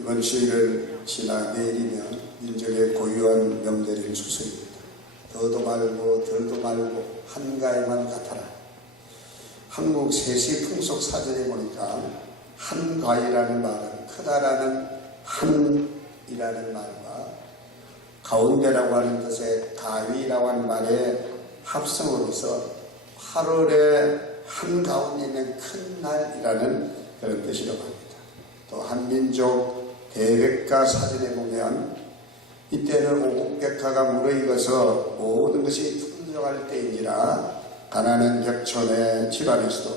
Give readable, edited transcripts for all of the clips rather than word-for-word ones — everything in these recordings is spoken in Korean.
이번 주일을 지나 내일이면 민족의 고유한 명절인 추석입니다. 더도 말고 덜도 말고 한가위만 같아라. 한국 세시 풍속 사전에 보니까 한가위라는 말은 크다라는 한이라는 말과 가운데라고 하는 뜻의 가위라고 하는 말의 합성으로서 8월의 한가운데 있는 큰 날이라는 그런 뜻이라고 합니다. 또 한민족 대백과 사전에 보면 이때는 오국백화가 무르익어서 모든 것이 풍족할 때인지라 가난한 벽촌의 집안에서도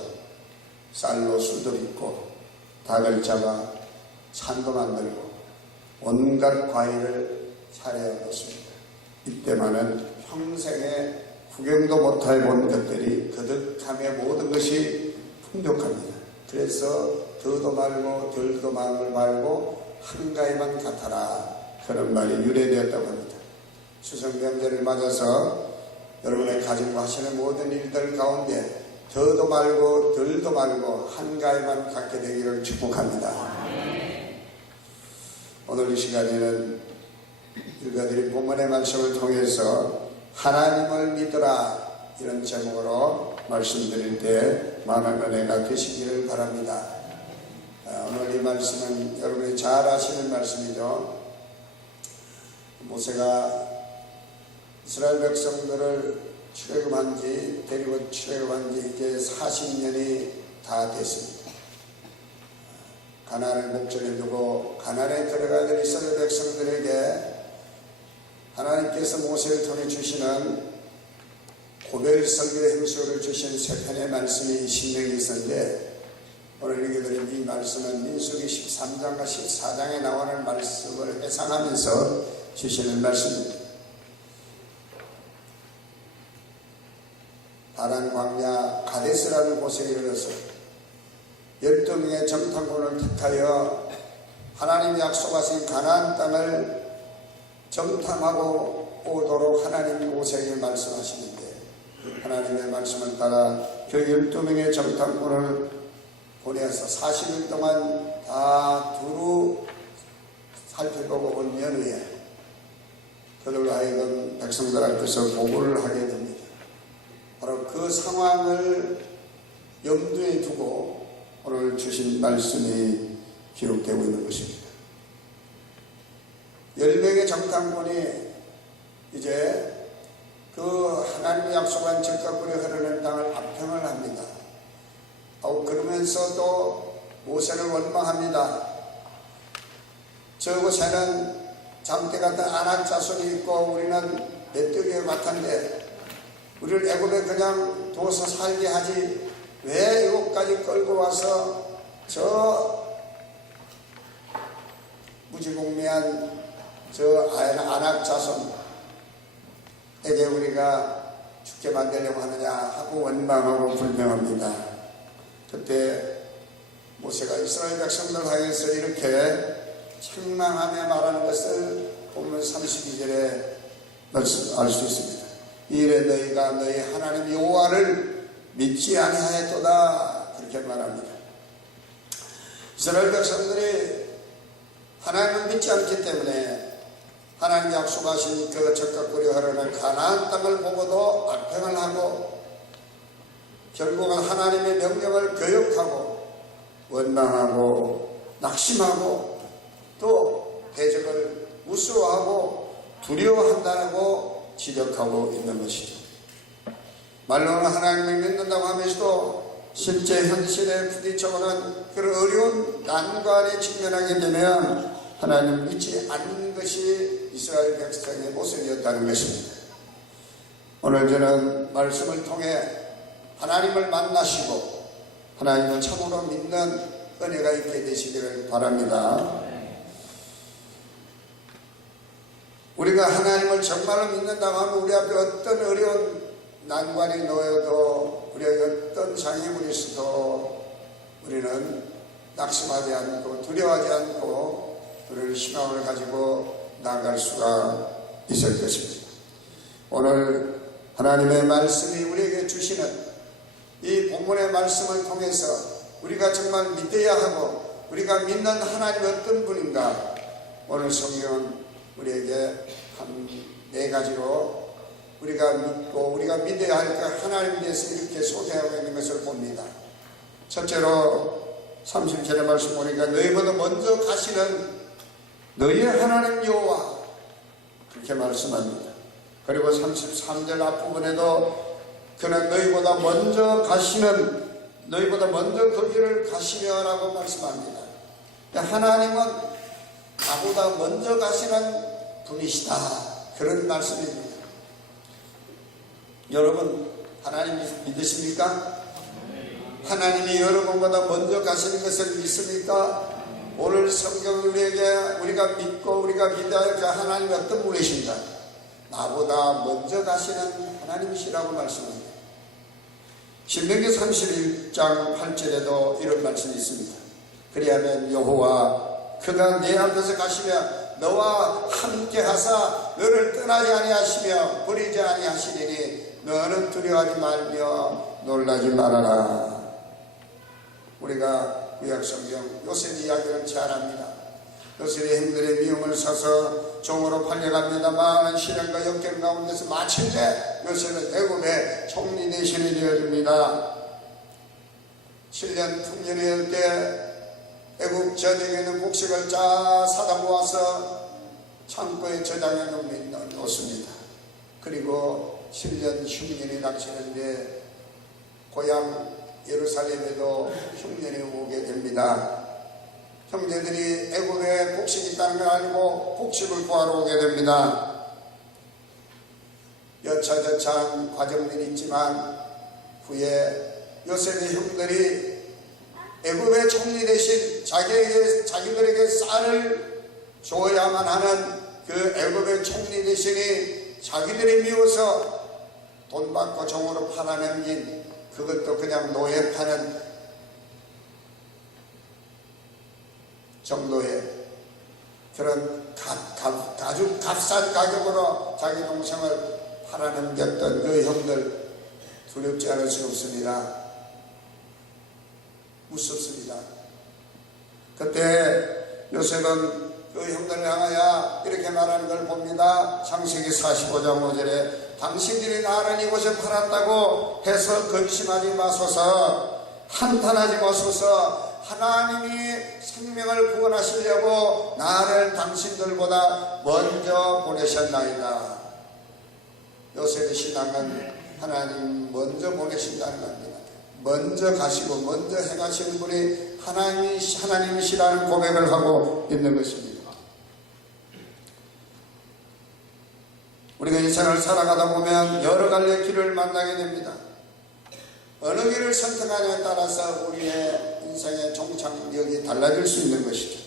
쌀로 술도 빚고 닭을 잡아 찬도 만들고 온갖 과일을 차려 놓습니다. 이때만은 평생에 구경도 못할 본 것들이 거듭하며 모든 것이 풍족합니다. 그래서 더도 말고 덜도 말고 한가위만 같아라, 그런 말이 유래되었다고 합니다. 추석 명절을 맞아서 여러분의 가지고 하시는 모든 일들 가운데 더도 말고 덜도 말고 한가위만 갖게 되기를 축복합니다. 오늘 이 시간에는 읽어드린 본문의 말씀을 통해서 하나님을 믿으라, 이런 제목으로 말씀드릴 때 많은 은혜가 되시기를 바랍니다. 오늘 이 말씀은 여러분이 잘 아시는 말씀이죠. 모세가 이스라엘 백성들을 데리고 출애굽한 지 이제 40년이 다 됐습니다. 가나안을 목전에 두고 가나안에 들어가야 될 이스라엘 백성들에게 하나님께서 모세를 통해 주시는 고별 설교 행수를 주신 세 편의 말씀이 신명이 있었는데, 오늘 읽어드린 이 말씀은 민수기 13장과 14장에 나오는 말씀을 회상하면서 주시는 말씀입니다. 바란 광야 가데스라는 곳에 이르러서 12명의 정탐꾼을 택하여 하나님이 약속하신 가나안 땅을 정탐하고 오도록 하나님이 모세에게 말씀하시는데, 하나님의 말씀을 따라 그 12명의 정탐꾼을 보내서 40일 동안 다 두루 살펴보고 온 연후에 그들로 하여금 백성들 앞에서 보고를 하게 됩니다. 바로 그 상황을 염두에 두고 오늘 주신 말씀이 기록되고 있는 것입니다. 10명의 정탐꾼이 이제 그 하나님이 약속한 적과 꿀이 흐르는 땅을 압평을 합니다. 그러면서 또 모세를 원망합니다. 저곳에는 장대 같은 아낙 자손이 있고 우리는 메뚜기와 같은데 우리를 애굽에 그냥 둬서 살게 하지 왜 이곳까지 끌고 와서 저 무지몽매한 저 아낙 자손에게 우리가 죽게 만들려고 하느냐 하고 원망하고 불평합니다. 그때 모세가 이스라엘 백성들 향해서 이렇게 책망하며 말하는 것을 보면 32절에 알 수 있습니다. 이래 너희가 너희 하나님 여호와를 믿지 아니하였도다, 그렇게 말합니다. 이스라엘 백성들이 하나님을 믿지 않기 때문에 하나님 약속하신 그 적과 꿀이 흐르는 가나안 땅을 보고도 악평을 하고 결국은 하나님의 명령을 거역하고 원망하고 낙심하고 또 대적을 무서워하고 두려워한다고 지적하고 있는 것이죠. 말로는 하나님을 믿는다고 하면서도 실제 현실에 부딪혀오는 그런 어려운 난관에 직면하게 되면 하나님을 믿지 않는 것이 이스라엘 백성의 모습이었다는 것입니다. 오늘 저는 말씀을 통해 하나님을 만나시고 하나님을 참으로 믿는 은혜가 있게 되시기를 바랍니다. 우리가 하나님을 정말로 믿는다고 하면 우리 앞에 어떤 어려운 난관이 놓여도 우리에게 어떤 장애물이 있어도 우리는 낙심하지 않고 두려워하지 않고 우리를 희망을 가지고 나아갈 수가 있을 것입니다. 오늘 하나님의 말씀이 우리에게 주시는 이 본문의 말씀을 통해서 우리가 정말 믿어야 하고 우리가 믿는 하나님 어떤 분인가? 오늘 성경은 우리에게 한 네 가지로 우리가 믿고 우리가 믿어야 할 그 하나님에 대해서 이렇게 소개하고 있는 것을 봅니다. 첫째로 30절의 말씀 보니까 너희보다 먼저 가시는 너희의 하나님 여호와, 그렇게 말씀합니다. 그리고 33절 앞부분에도 그는 너희보다 먼저 그 길을 가시며 라고 말씀합니다. 하나님은 나보다 먼저 가시는 분이시다, 그런 말씀입니다. 여러분, 하나님 믿으십니까? 하나님이 여러분보다 먼저 가시는 것을 믿습니까? 오늘 성경을 우리가 믿고 우리가 믿어야 할 그 하나님이 어떤 분이신가? 나보다 먼저 가시는 하나님이시라고 말씀합니다. 신명기 31장 8절에도 이런 말씀이 있습니다. 그리하면 여호와 그가 네 앞에서 가시며 너와 함께 하사 너를 떠나지 아니하시며 버리지 아니하시리니 너는 두려워하지 말며 놀라지 말아라. 우리가 구약성경 요셉 이야기를 잘 압니다. 요셉의 형들의 미움을 사서 종으로 팔려갑니다만 시련과 역경 가운데서 마침내 요셉은 애굽의 총리 대신이 되어줍니다. 7년 풍년이 때 애국 전역에 있는 곡식을 쫙 사다 모아서 창고에 저장해 놓습니다. 그리고 7년 흉년이 닥치는데 고향 예루살렘에도 흉년이 오게 됩니다. 형제들이 애굽에 곡식이 있다는 걸 알고 곡식을 구하러 오게 됩니다. 여차저차한 과정들이 있지만 후에 요셉의 형들이 애굽의 총리 대신 자기들에게 쌀을 줘야만 하는 그 애굽의 총리 대신이 자기들이 미워서 돈 받고 종으로 팔아넘긴, 그것도 그냥 노예 파는 정도의 그런 아주 값싼 가격으로 자기 동생을 팔아넘겼던 그 형들, 두렵지 않을 수 없습니다. 무섭습니다. 그때 요셉은 그 형들을 향하여 이렇게 말하는 걸 봅니다. 창세기 45장 5절에 당신들이 나를 이곳에 팔았다고 해서 근심하지 마소서, 한탄하지 마소서. 하나님이 생명을 구원하시려고 나를 당신들보다 먼저 보내셨나이다. 요셉의 신앙은 하나님 먼저 보내신다는 겁니다. 먼저 가시고 먼저 행하시는 분이 하나님이시라는 고백을 하고 있는 것입니다. 우리가 이 생을 살아가다 보면 여러 갈래 길을 만나게 됩니다. 어느 길을 선택하냐에 따라서 우리의 인생의 종착역이 달라질 수 있는 것이죠.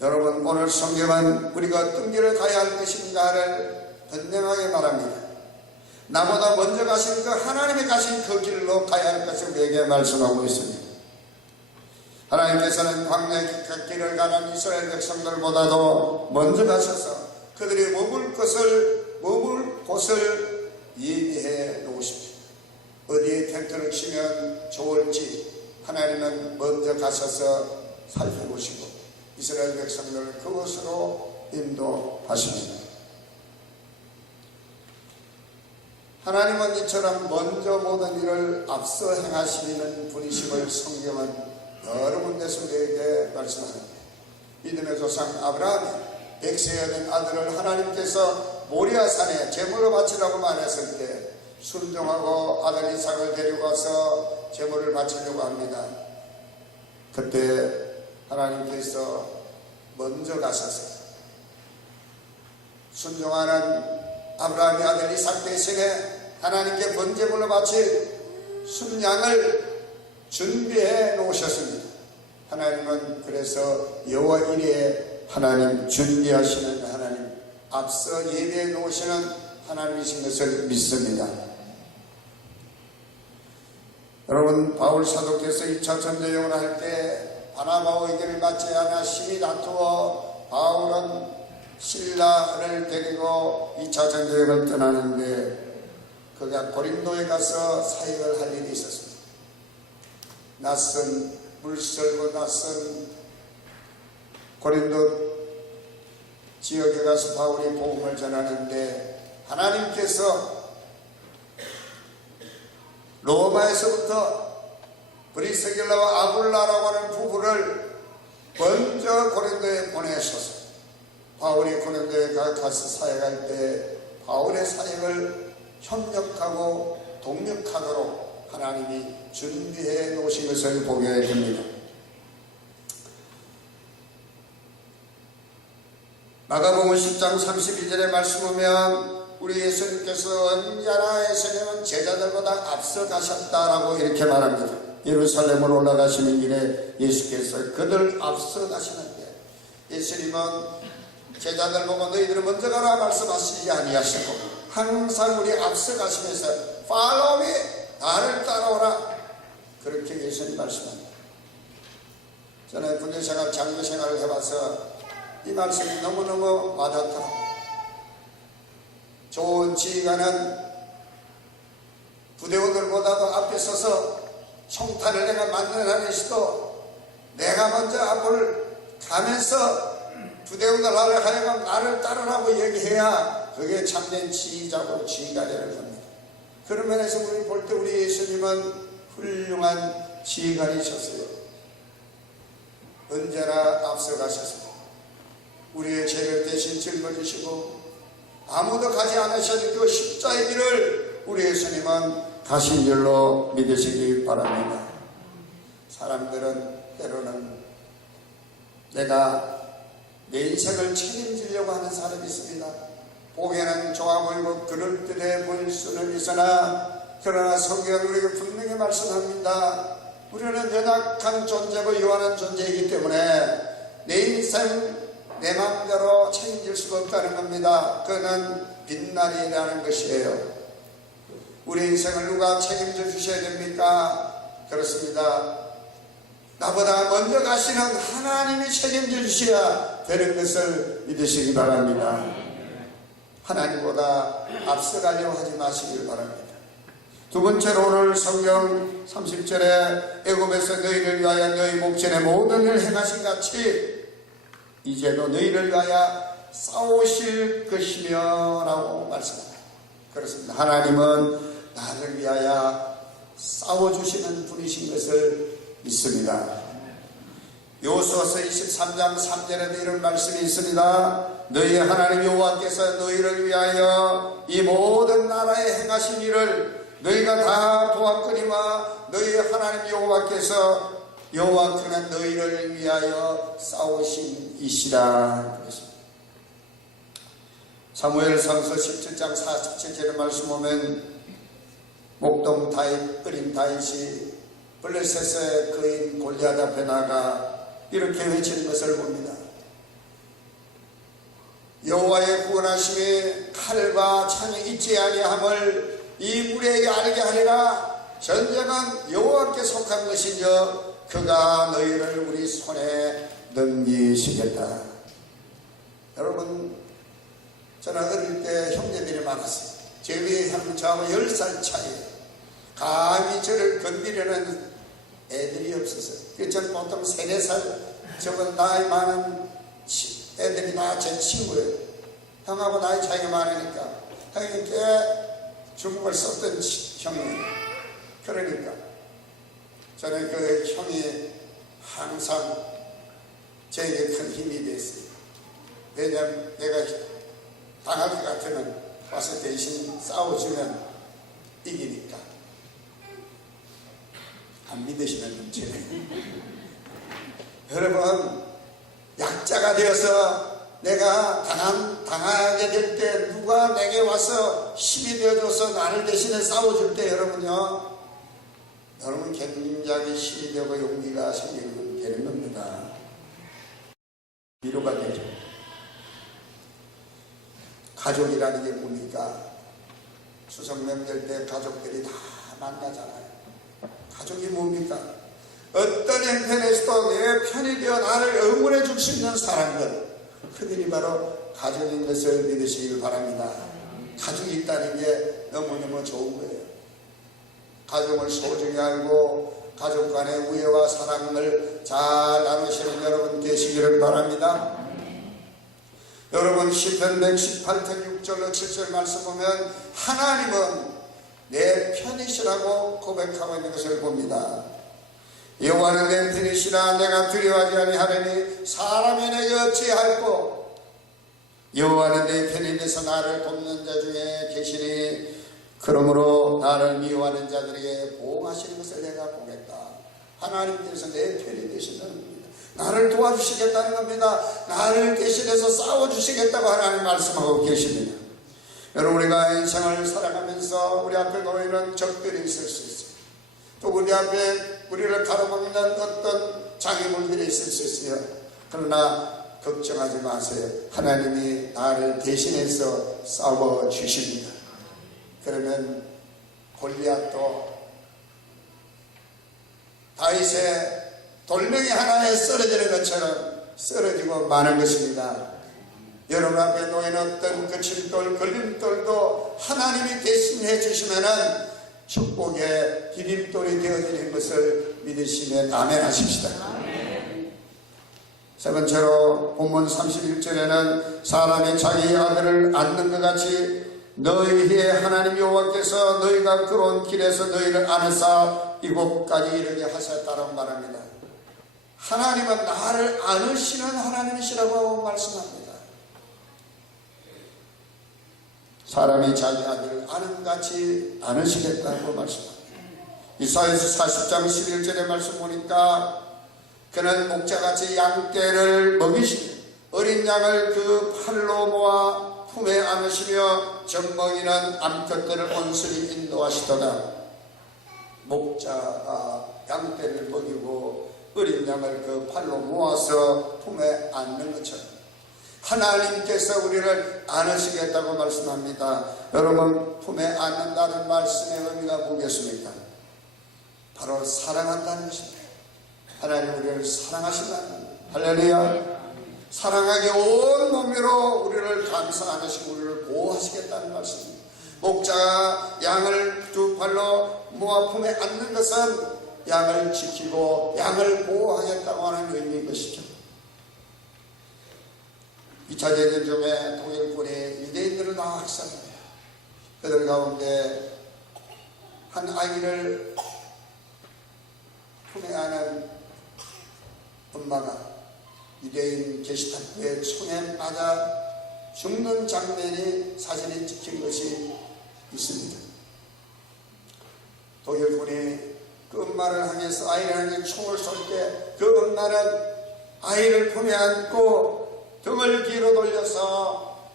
여러분, 오늘 성경은 우리가 어떤 길을 가야 할 것인가를 분명하게 말합니다. 나보다 먼저 가신 그 하나님이 가신 그 길로 가야 할 것을 우리에게 말씀하고 있습니다. 하나님께서는 광야 길을 가는 이스라엘 백성들보다도 먼저 가셔서 그들이 머물 곳을 예비해 놓으십니다. 어디에 텐트를 치면 좋을지 하나님은 먼저 가셔서 살펴보시고 이스라엘 백성들을 그곳으로 인도하십니다. 하나님은 이처럼 먼저 모든 일을 앞서 행하시는 분이심을 성경은 여러 군데서 우리에게 말씀합니다. 믿음의 조상 아브라함이 100세가 된 아들을 하나님께서 모리아산에 제물로 바치라고 말했을 때 순종하고 아들 이삭을 데리고 와서 제물을 바치려고 합니다. 그때 하나님께서 먼저 가셔서 순종하는 아브라함의 아들 이삭 대신에 하나님께 번제물로 바칠 순양을 준비해 놓으셨습니다. 하나님은 그래서 여호와 이레에 하나님, 준비하시는 하나님, 앞서 예배해 놓으시는 하나님이신 것을 믿습니다. 여러분, 바울 사도께서 2차 전도여행을 할 때 바나바와 의견을 맞지 않아 심히 다투어 바울은 실라를 데리고 2차 전도여행을 떠나는데 그가 고린도에 가서 사역을 할 일이 있었습니다. 낯선 물설고 낯선 고린도 지역에 가서 바울이 복음을 전하는데 하나님께서 로마에서부터 브리스길라와 아굴라라고 하는 부부를 먼저 고린도에 보내셔서 바울이 고린도에 가서 사역할 때 바울의 사역을 협력하고 동력하도록 하나님이 준비해 놓으신 것을 보게 됩니다. 마가복음 10장 32절의 말씀 보면 우리 예수님께서 언제나 예수님은 제자들보다 앞서 가셨다라고 이렇게 말합니다. 예루살렘으로 올라가시는 길에 예수께서 그들 앞서 가시는데 예수님은 제자들 보고 너희들은 먼저 가라 말씀하시지 아니하시고 항상 우리 앞서 가시면서 Follow me, 나를 따라오라 그렇게 예수님 말씀합니다. 저는 군대생활 장교생활을 해봐서 이 말씀이 너무너무 와닿더라고요. 좋은 지휘관은 부대원들보다도 앞에 서서 총탄을 내가 만들어낼 수도 내가 먼저 앞을 가면서 부대원들 하여금 나를 따르라고 얘기해야 그게 참된 지휘자고 지휘가 되는 겁니다. 그런 면에서 우리 볼 때 우리 예수님은 훌륭한 지휘관이셨어요. 언제나 앞서가셨습니다. 우리의 죄를 대신 짊어지시고 아무도 가지 않으셔도 그 십자의 길을 우리 예수님은 가신 줄로 믿으시기 바랍니다. 사람들은 때로는 내가 내 인생을 책임지려고 하는 사람이 있습니다. 보기에는 좋아 보이고 그럴듯해 보일 수는 있으나 그러나 성경은 우리에게 분명히 말씀합니다. 우리는 연약한 존재고 유한한 존재이기 때문에 내 인생 내 마음대로 책임질 수가 없다는 겁니다. 그는 빛날이라는 것이에요. 우리 인생을 누가 책임져 주셔야 됩니까? 그렇습니다. 나보다 먼저 가시는 하나님이 책임져 주셔야 되는 것을 믿으시기 바랍니다. 하나님보다 앞서가려고 하지 마시길 바랍니다. 두 번째로 오늘 성경 30절에 애굽에서 너희를 위하여 너희 목전에 모든 일을 행하신 같이 이제도 너희를 위하여 싸우실 것이며 라고 말씀합니다. 그렇습니다. 하나님은 나를 위하여 싸워주시는 분이신 것을 믿습니다. 여호수아서 23장 3절에도 이런 말씀이 있습니다. 너희 하나님 여호와께서 너희를 위하여 이 모든 나라에 행하신 일을 너희가 다 보았거니와 너희 하나님 여호와께서 여호와 그는 너희를 위하여 싸우신 이시라. 사무엘상서 17장 47절의 말씀 보면 목동 다윗 어린 다윗이 블레셋의 거인 골리앗 앞에 나가 이렇게 외치는 것을 봅니다. 여호와의 구원하심이 칼과 창이 있지 아니함을 이 무리에게 알게 하리라. 전쟁은 여호와께 속한 것이며 그가 너희를 우리 손에 넘기시겠다. 여러분, 저는 어릴 때 형제들이 많았어요. 제 위에 저하고 10살 차이. 감히 저를 건드리는 애들이 없었어요. 그래서 저는 보통 3, 4살 저보다 나이 많은 애들이 다 제 친구예요. 형하고 나이 차이가 많으니까 형이 꽤 중국을 썼던 형이에요. 그러니까 저는 그 형이 항상 저에게 큰 힘이 됐어요. 왜냐하면 내가 당할 것 같으면 와서 대신 싸워주면 이기니까. 안 믿으시는 문제예요. 여러분, 약자가 되어서 내가 당하게 될 때 누가 내게 와서 힘이 되어줘서 나를 대신에 싸워줄 때 여러분 굉장히 힘이 되고 용기가 되는 겁니다. 위로가 되죠. 가족이라는 게 뭡니까? 추석 명절 때 가족들이 다 만나잖아요. 가족이 뭡니까? 어떤 형편에서도 내 편이 되어 나를 응원해 줄 수 있는 사람들, 그들이 바로 가족인 것을 믿으시길 바랍니다. 가족이 있다는 게 너무너무 좋은 거예요. 가족을 소중히 알고 가족 간의 우애와 사랑을 잘 나누시는 여러분 되시기를 바랍니다. 여러분 시편 118편 6절로 7절 말씀 보면 하나님은 내 편이시라고 고백하고 있는 것을 봅니다. 여호와는 내 편이시라 내가 두려워하지 아니하리니 사람이 내게 어찌할꼬. 여호와는 내 편이 돼서 나를 돕는 자 중에 계시니 그러므로 나를 미워하는 자들에게 보호하시는 것을 내가 보겠다. 하나님께서 내 편이 되신다는 겁니다. 나를 도와주시겠다는 겁니다. 나를 대신해서 싸워주시겠다고 하나님 말씀하고 계십니다. 여러분 우리가 인생을 살아가면서 우리 앞에 놓이는 적들이 있을 수 있어요. 또 우리 앞에 우리를 가로막는 어떤 장애물들이 있을 수 있어요. 그러나 걱정하지 마세요. 하나님이 나를 대신해서 싸워주십니다. 그러면 골리앗도 다윗의 돌멩이 하나에 쓰러지는 것처럼 쓰러지고 마는 것입니다. 여러분 앞에 놓인 어떤 거침돌, 걸림돌도 하나님이 대신해 주시면은 축복의 디딤돌이 되어지는 것을 믿으시면 아멘 하십시다. 세 번째로 본문 31절에는 사람이 자기 아들을 안는 것 같이 너희의 하나님 여호와께서 너희가 걸어온 길에서 너희를 안으사 이곳까지 이르게 하셨다라고 말합니다. 하나님은 나를 안으시는 하나님이시라고 말씀합니다. 사람이 자기 아들을 아는 같이 안으시겠다고 말씀합니다. 이사야서 40장 11절의 말씀 보니까 그는 목자같이 양떼를 먹이시며 어린 양을 그 팔로 모아 품에 안으시며 젖먹이는 암컷들을 온순히 인도하시도다. 목자가 양떼를 먹이고 어린 양을 그 팔로 모아서 품에 안는 것처럼 하나님께서 우리를 안으시겠다고 말씀합니다. 여러분 품에 안는다는 말씀의 의미가 뭐겠습니까? 바로 사랑한다는 것입니다. 하나님 우리를 사랑하신다는 할렐루야. 사랑하게 온 몸으로 우리를 감싸 안으시고 우리를 보호하시겠다는 말씀입니다. 목자가 양을 두 팔로 모아 품에 안는 것은 양을 지키고 양을 보호하겠다고 하는 의미인 것이죠. 2차 대전 중에 독일군이 유대인들을 다 학살합니다. 그들 가운데 한 아이를 품에 안은 엄마가 유대인 게시타프의 총에 맞아 죽는 장면이 사진에 찍힌 것이 있습니다. 독일군이 그 엄마를 향해서 아이를 향해 총을 쏠 때 그 엄마는 아이를 품에 안고 등을 뒤로 돌려서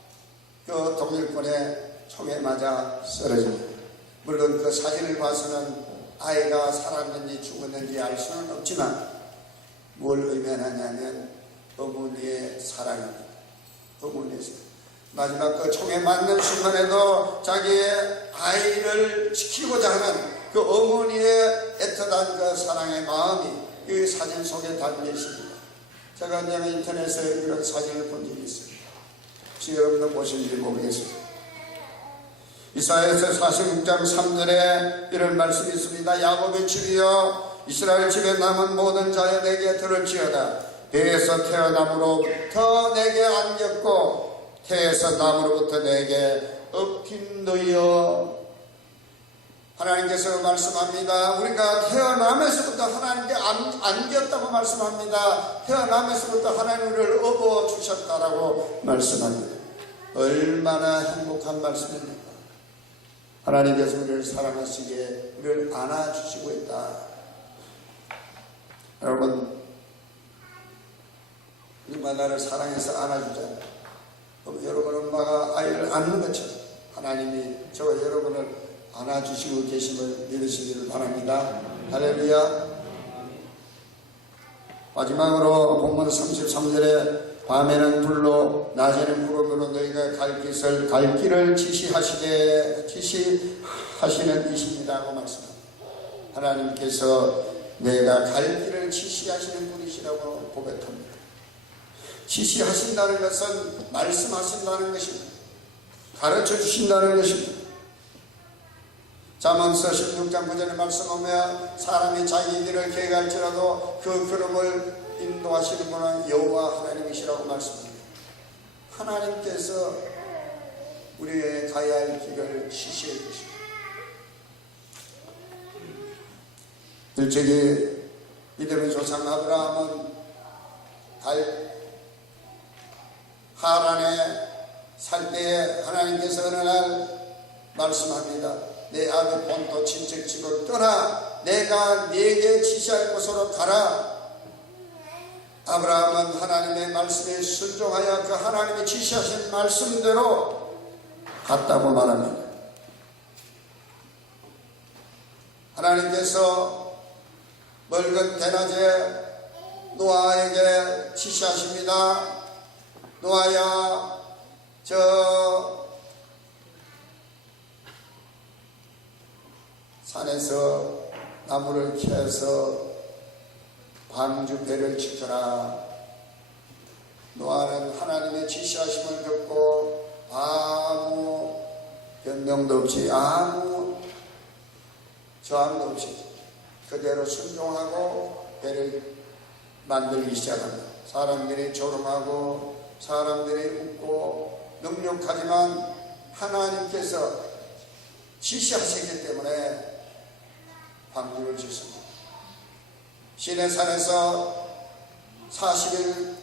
그 독일군의 총에 맞아 쓰러집니다. 물론 그 사진을 봐서는 아이가 살았는지 죽었는지 알 수는 없지만 뭘 의미하냐면 어머니의 사랑입니다. 어머니의 사랑. 마지막 그 총에 맞는 순간에도 자기의 아이를 지키고자 하는 그 어머니의 애틋한 그 사랑의 마음이 이 사진 속에 담겨 있습니다. 제가 언젠가 인터넷에 이런 사진을 본 적이 있어요. 혹시 여러분도 보신지 모르겠습니다. 이사야서 46장 3절에 이런 말씀이 있습니다. 야곱의 집이여 이스라엘 집에 남은 모든 자여 내게 들을지어다. 배에서 태어남으로부터 내게 안겼고 태에서 남으로부터 내게 업힌 너희여. 하나님께서 말씀합니다. 우리가 태어나면서부터 하나님께 안겼다고 말씀합니다. 태어나면서부터 하나님 우리를 업어주셨다라고 말씀합니다. 얼마나 행복한 말씀입니까? 하나님께서 우리를 사랑하시기에 우리를 안아주시고 있다. 여러분 누가 나를 사랑해서 안아주잖아요. 여러분 엄마가 아이를 안는 것처럼 하나님이 저와 여러분을 안아주시고 계심을 믿으시기를 바랍니다. 할렐루야. 마지막으로 본문 33절에 밤에는 불로 낮에는 구름으로 너희가 갈 길을 지시하시는 이십니다고 말씀합니다. 하나님께서 내가 갈 길을 지시하시는 분이시라고 고백합니다. 지시하신다는 것은 말씀하신다는 것입니다. 가르쳐 주신다는 것입니다. 잠언서 16장 9절에 말씀하며 사람이 자기 길을 계획할지라도 그 걸음을 인도하시는 분은 여호와 하나님이시라고 말씀합니다. 하나님께서 우리의 가야 할 길을 지시해 주십니다. 일찍이 믿음의 조상 아브라함은 하란에 살 때에 하나님께서 어느 날 말씀합니다. 내 아들 본토 친척집을 떠나 내가 네게 지시할 곳으로 가라. 아브라함은 하나님의 말씀에 순종하여 그 하나님이 지시하신 말씀대로 갔다고 말합니다. 하나님께서 멀건 대낮에 노아에게 지시하십니다. 노아야, 저 산에서 나무를 캐서 방주 배를 지켜라. 노아는 하나님의 지시하심을 듣고 아무 변명도 없이 아무 저항도 없이 그대로 순종하고 배를 만들기 시작합니다. 사람들이 조롱하고 사람들이 웃고 능력하지만 하나님께서 지시하시기 때문에 방주를 짓습니다. 시내산에서 40일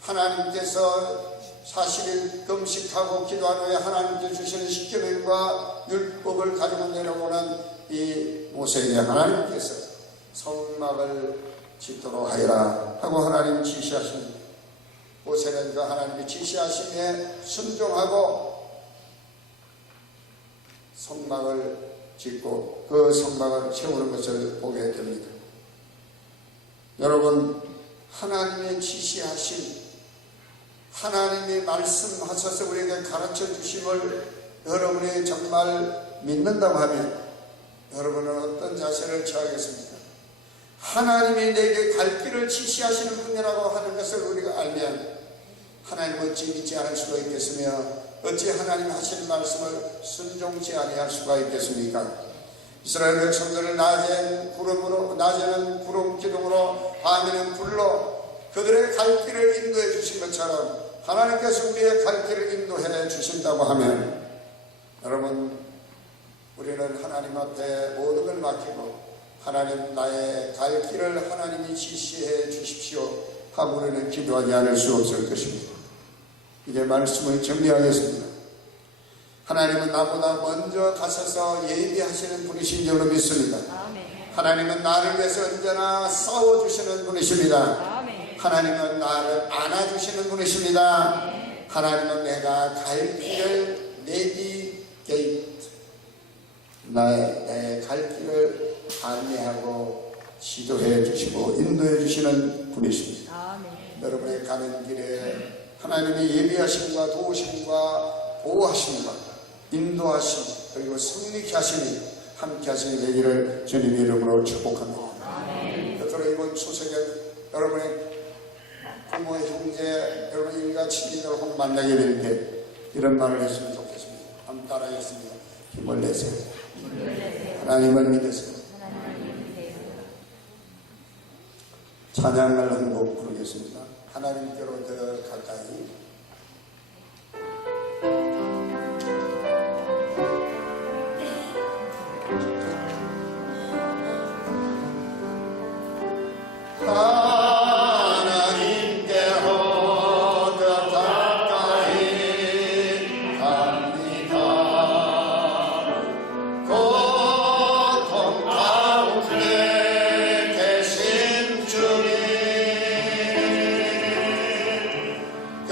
하나님께서 40일 금식하고 기도한 후에 하나님께 주시는 십계명과 율법을 가지고 내려오는 이 모세에게 하나님께서 성막을 짓도록 하여라 하고 하나님 지시하십니다. 모세는 그 하나님의 지시하심에 순종하고 성막을 짓고 그 성막을 채우는 것을 보게 됩니다. 여러분, 하나님의 지시하심, 하나님이 말씀하셔서 우리에게 가르쳐 주심을 여러분이 정말 믿는다고 하면 여러분은 어떤 자세를 취하겠습니까? 하나님이 내게 갈 길을 지시하시는 분이라고 하는 것을 우리가 알면 하나님은 어찌 믿지 않을 수가 있겠으며 어찌 하나님 하시는 말씀을 순종치 아니할 수가 있겠습니까? 이스라엘 백성들을 낮에는 구름 기둥으로 밤에는 불로 그들의 갈 길을 인도해 주신 것처럼 하나님께서 우리의 갈 길을 인도해 주신다고 하면 여러분, 우리는 하나님 앞에 모든 걸 맡기고 하나님 나의 갈 길을 하나님이 지시해 주십시오 하고 우리는 기도하지 않을 수 없을 것입니다. 이제 말씀을 정리하겠습니다. 하나님은 나보다 먼저 가셔서 예비하시는 분이신 줄로 믿습니다. 하나님은 나를 위해서 언제나 싸워주시는 분이십니다. 하나님은 나를 안아주시는 분이십니다. 하나님은 내가 갈 길을 내비게이트, 나의 갈 길을 안내하고 지도해 주시고 인도해 주시는 분이십니다. 여러분의 가는 길에 하나님의 예비하심과 도우심과 보호하심과 인도하심 그리고 성리케 하심이 함께 하시는 되기를 주님의 이름으로 축복합니다. 그토록 이번 추석에 여러분의 부모, 형제, 여러분 일가 친지들 혹 만나게 될 때 이런 말을 했으면 좋겠습니다. 한번 따라하겠습니다. 힘을 내세요. 하나님을 믿으세요. 찬양을 한 곡 부르겠습니다. 하나님께로 더 가까이.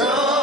God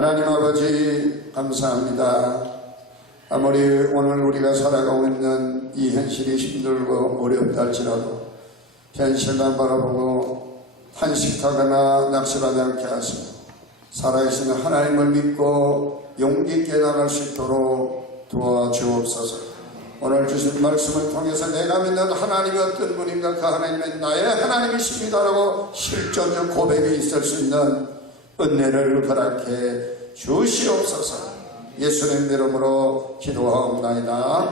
하나님 아버지 감사합니다. 아무리 오늘 우리가 살아가고 있는 이 현실이 힘들고 어렵다 할지라도 현실만 바라보고 탄식하거나 낙심하지 않게 하시고 살아계시는 하나님을 믿고 용기 있게 나갈 수 있도록 도와주옵소서. 오늘 주신 말씀을 통해서 내가 믿는 하나님이 어떤 분인가, 그 하나님은 나의 하나님이십니다라고 실존적 고백이 있을 수 있는 은혜를 허락해 주시옵소서. 예수님 이름으로 기도하옵나이다.